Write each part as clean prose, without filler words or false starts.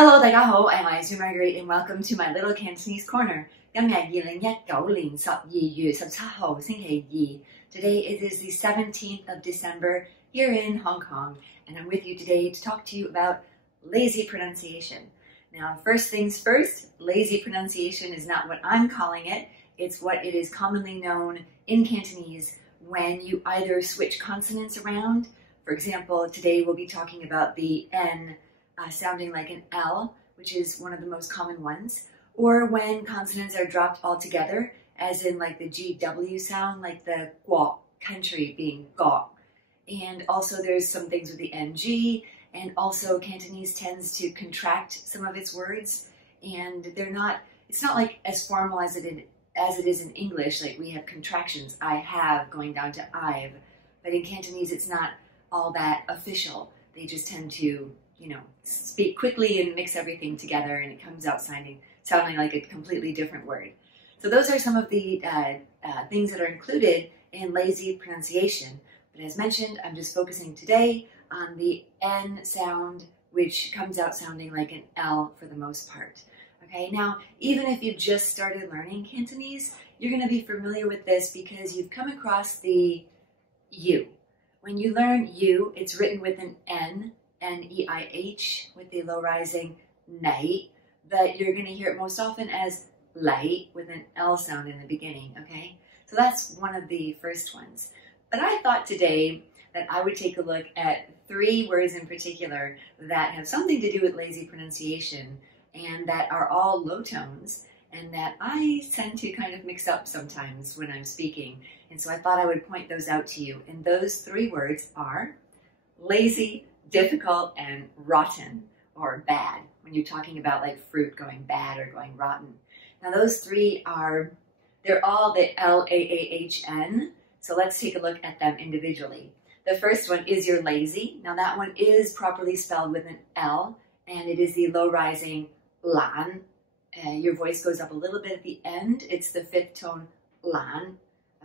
Hello， 大家好，我係 Marguerite and welcome to my little Cantonese corner. 今日2019年12月17號星期二. Today it is the 17th of December here in Hong Kong, and I'm with you today to talk to you about lazy pronunciation. Now, first things first, lazy pronunciation is not what I'm calling it. It's what it is commonly known in Cantonese when you either switch consonants around. For example, today we'll be talking about the N sounding like an L, which is one of the most common ones, or when consonants are dropped altogether, as in like the GW sound, like the guo, country, being gao. And also there's some things with the NG, and also Cantonese tends to contract some of its words, and it's not like as formal as it is in English. Like we have contractions, I have going down to I've, but in Cantonese it's not all that official. They just tend to, speak quickly and mix everything together, and it comes out sounding like a completely different word. So those are some of the things that are included in lazy pronunciation. But as mentioned, I'm just focusing today on the N sound, which comes out sounding like an L for the most part. Okay, now, even if you've just started learning Cantonese, you're going to be familiar with this because you've come across the U. When you learn U, it's written with an N, N-E-I-H, with the low rising néih, but you're going to hear it most often as léih with an L sound in the beginning, okay? So that's one of the first ones. But I thought today that I would take a look at 3 words in particular that have something to do with lazy pronunciation and that are all low tones and that I tend to kind of mix up sometimes when I'm speaking. And so I thought I would point those out to you. And those 3 words are lazy, difficult, and rotten, or bad, when you're talking about like fruit going bad or going rotten. Now those 3 they're all the L-A-A-H-N, so let's take a look at them individually. The first one is your lazy. Now that one is properly spelled with an L, and it is the low rising laahn. Your voice goes up a little bit at the end. It's the 5th tone laahn,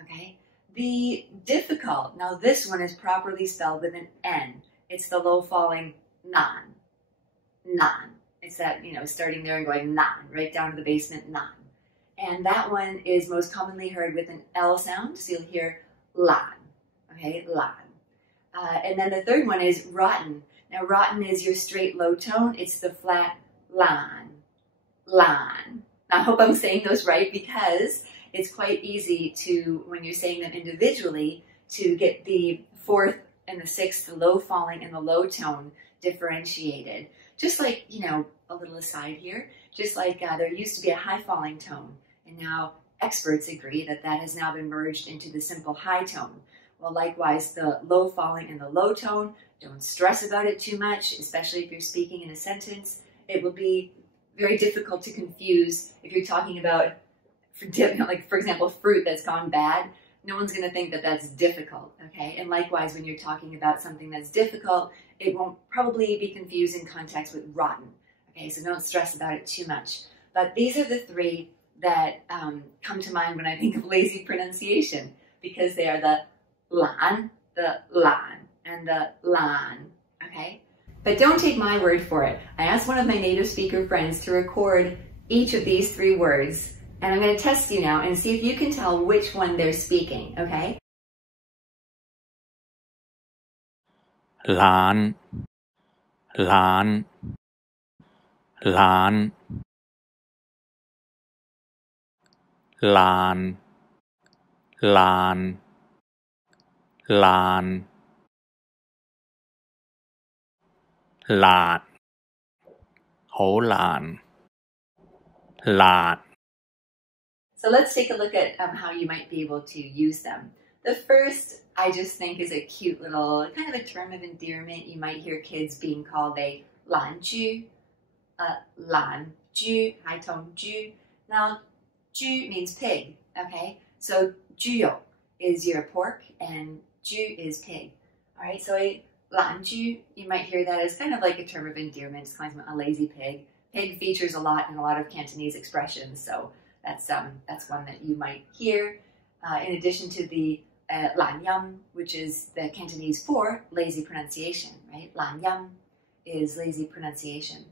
okay? The difficult, now this one is properly spelled with an N. It's the low falling nàahn, nàahn. It's that, starting there and going nàahn, right down to the basement, nàahn. And that one is most commonly heard with an L sound, so you'll hear laahn, okay, laahn. And then the third one is rotten. Now rotten is your straight low tone. It's the flat laahn, laahn. Now I hope I'm saying those right because it's quite easy to, when you're saying them individually, to get the 4th and the 6th, the low falling and the low tone differentiated. Just like, a little aside here, just like there used to be a high falling tone, and now experts agree that that has now been merged into the simple high tone. Well, likewise, the low falling and the low tone, don't stress about it too much, especially if you're speaking in a sentence. It will be very difficult to confuse if you're talking about, for example, fruit that's gone bad. No one's going to think that that's difficult, okay? And likewise, when you're talking about something that's difficult, it won't probably be confused in context with rotten, okay? So don't stress about it too much. But these are the 3 that come to mind when I think of lazy pronunciation, because they are the laahn, and the laahn, okay? But don't take my word for it. I asked one of my native speaker friends to record each of these 3 words, and I'm going to test you now and see if you can tell which one they're speaking, okay? Láahn, láahn, láahn, láahn, láahn, láahn, láahn, 好難, láahn. So let's take a look at how you might be able to use them. The first, I just think, is a cute little, kind of a term of endearment. You might hear kids being called a laahn ju, high tone ju. Now, ju means pig, okay? So yùhk is your pork, and ju is pig. All right, so a laahn ju, you might hear that as kind of like a term of endearment. It's kind of a lazy pig. Pig features a lot in a lot of Cantonese expressions, so that's one that you might hear. In addition to the láahn yum, which is the Cantonese for lazy pronunciation, right? Láahn yum is lazy pronunciation.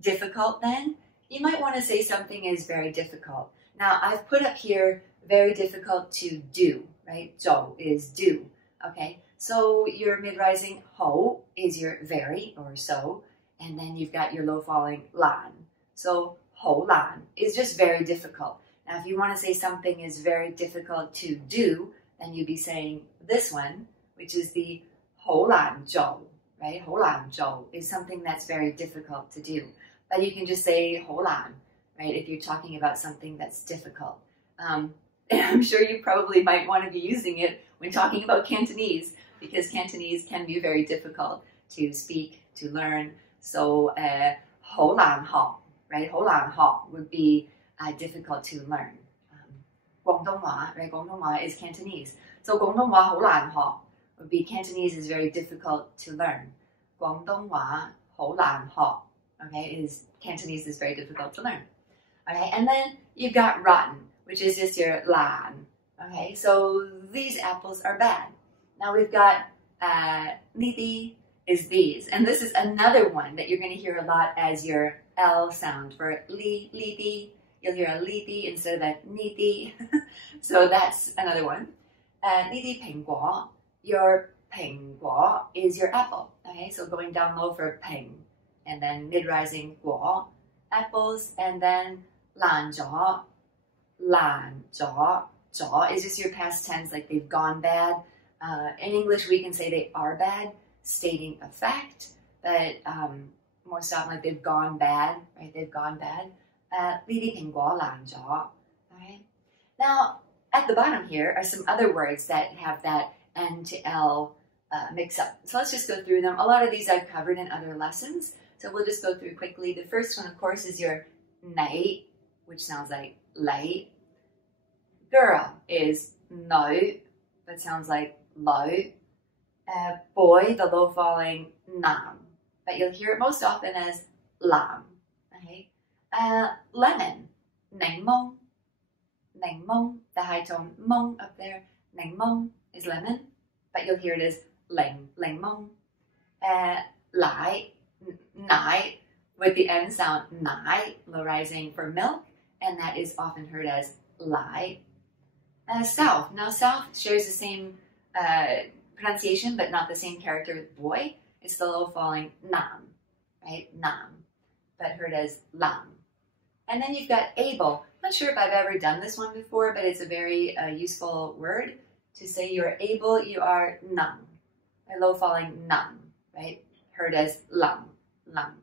Difficult then, you might want to say something is very difficult. Now I've put up here very difficult to do, right? 做 is do, okay? So your mid-rising 好 is your very or so, and then you've got your low falling 難. So 好難 is just very difficult. Now if you want to say something is very difficult to do, then you'd be saying this one, which is the 好難做, right? 好難做 is something that's very difficult to do. But you can just say 好難, right? If you're talking about something that's difficult. And I'm sure you probably might want to be using it when talking about Cantonese, because Cantonese can be very difficult to speak, to learn. So 好難學, right? 好難學 would be difficult to learn. 廣東話, right? 廣東話 is Cantonese. So 廣東話好難學 would be Cantonese is very difficult to learn. 廣東話好難學, okay, is Cantonese is very difficult to learn. Okay, and then you've got rotten, which is just your láahn. Okay, so these apples are bad. Now we've got néih is these, and this is another one that you're going to hear a lot as your L sound for léih. You'll hear a léih instead of that néih. So that's another one. néih 蘋果, your 蘋果 is your apple. Okay, so going down low for 蘋, and then mid-rising 果, apples, and then 爛咗, 爛咗, 咗 is just your past tense, like they've gone bad. In English, we can say they are bad, stating a fact, but most often like they've gone bad, right? They've gone bad. 呢啲蘋果爛咗. Alright. Now, at the bottom here are some other words that have that N to L mix up. So let's just go through them. A lot of these I've covered in other lessons, so we'll just go through quickly. The first one, of course, is your néih, which sounds like léih. Girl is nøih, but sounds like low. Boy, the low falling nàahn, but you'll hear it most often as laahn. Okay. Lemon, néih mông. Néih mông, the high tone mông up there. Néih mông is lemon, but you'll hear it as léih mông. Léih, néih, with the N sound néih, low rising for milk, and that is often heard as léih. South. Now south shares the same pronunciation, but not the same character with boy. It's the low falling nàahn, right? Nàahn, but heard as láahn. And then you've got able. I'm not sure if I've ever done this one before, but it's a very useful word. To say you are able, you are nàahn. A low falling nàahn, right? Heard as láahn, láahn,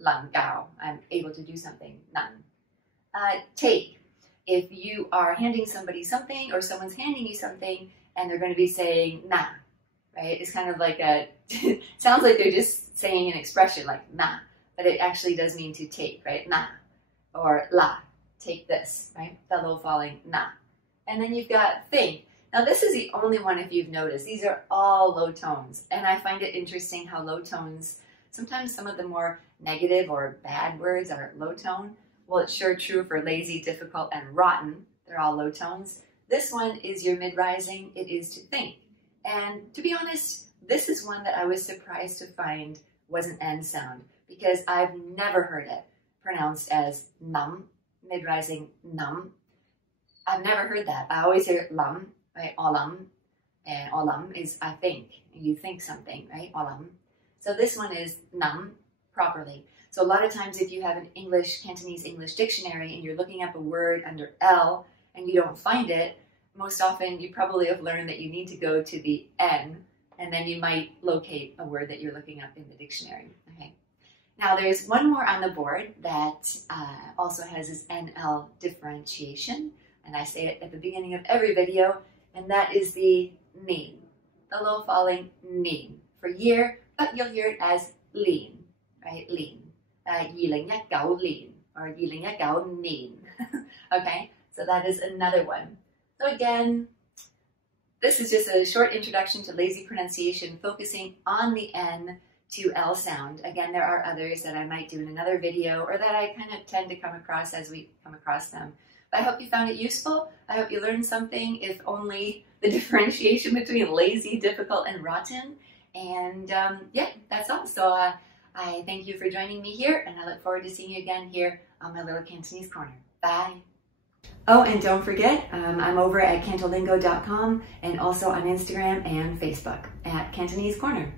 láahn gao. I'm able to do something, nàahn. Take. If you are handing somebody something or someone's handing you something and they're going to be saying nah, right? It's kind of like sounds like they're just saying an expression like nah, but it actually does mean to take, right? Nah, or la, take this, right? The low falling nah. And then you've got think. Now this is the only one, if you've noticed, these are all low tones. And I find it interesting how low tones, sometimes some of the more negative or bad words are low tone. Well, it's sure true for lazy, difficult, and rotten. They're all low tones. This one is your mid-rising. It is to think. And to be honest, this is one that I was surprised to find was an N sound, because I've never heard it pronounced as num, mid-rising num. I've never heard that. I always hear lum, right? Olam. And olam is I think. You think something, right? Olam. So this one is num properly. So a lot of times if you have an Cantonese English dictionary and you're looking up a word under L and you don't find it, most often you probably have learned that you need to go to the N, and then you might locate a word that you're looking up in the dictionary. Okay. Now there's one more on the board that also has this NL differentiation, and I say it at the beginning of every video, and that is the néih, the low falling néih for year, but you'll hear it as lean, right? Lean. 2019年 or 2019年. Okay, so that is another one. So again, this is just a short introduction to lazy pronunciation, focusing on the N to L sound. Again, there are others that I might do in another video, or that I kind of tend to come across as we come across them. But I hope you found it useful. I hope you learned something, if only the differentiation between lazy, difficult, and rotten. And yeah, that's all. So I thank you for joining me here, and I look forward to seeing you again here on my little Cantonese corner. Bye! Oh, and don't forget, I'm over at cantolingo.com and also on Instagram and Facebook at Cantonese Corner.